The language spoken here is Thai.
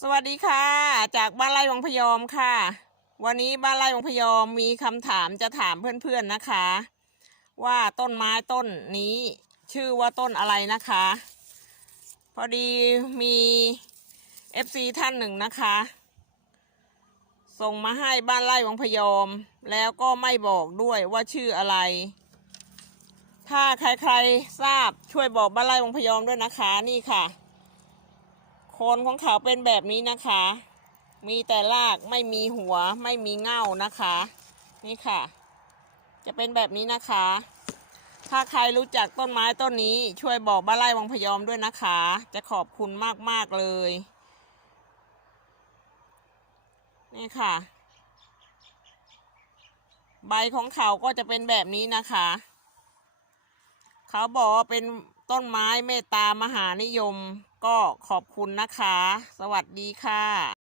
สวัสดีค่ะ จากบ้านไร่วังพยอมค่ะ วันนี้บ้านไร่วังพยอมมีคำถามจะถามเพื่อนๆนะคะ ว่าต้นไม้ต้นนี้ชื่อว่าต้นอะไรนะคะ พอดีมี FC ท่านหนึ่งนะคะ ส่งมาให้บ้านไร่วังพยอม แล้วก็ไม่บอกด้วยว่าชื่ออะไร ถ้าใครๆทราบช่วยบอกบ้านไร่วังพยอมด้วยนะคะนี่ค่ะ โคนของเขาเป็นแบบนี้นะคะ มีแต่รากไม่มีหัวไม่มีเง่านะคะ นี่ค่ะ จะเป็นแบบนี้นะคะ ถ้าใครรู้จักต้นไม้ต้นนี้ช่วยบอกบ้านไร่วังพยอมด้วยนะคะ จะขอบคุณมากๆเลย นี่ค่ะ ใบของเขาก็จะเป็นแบบนี้นะคะ เขาบอกว่าเป็นต้นไม้เมตตามหานิยม ก็ขอบคุณนะคะ สวัสดีค่ะ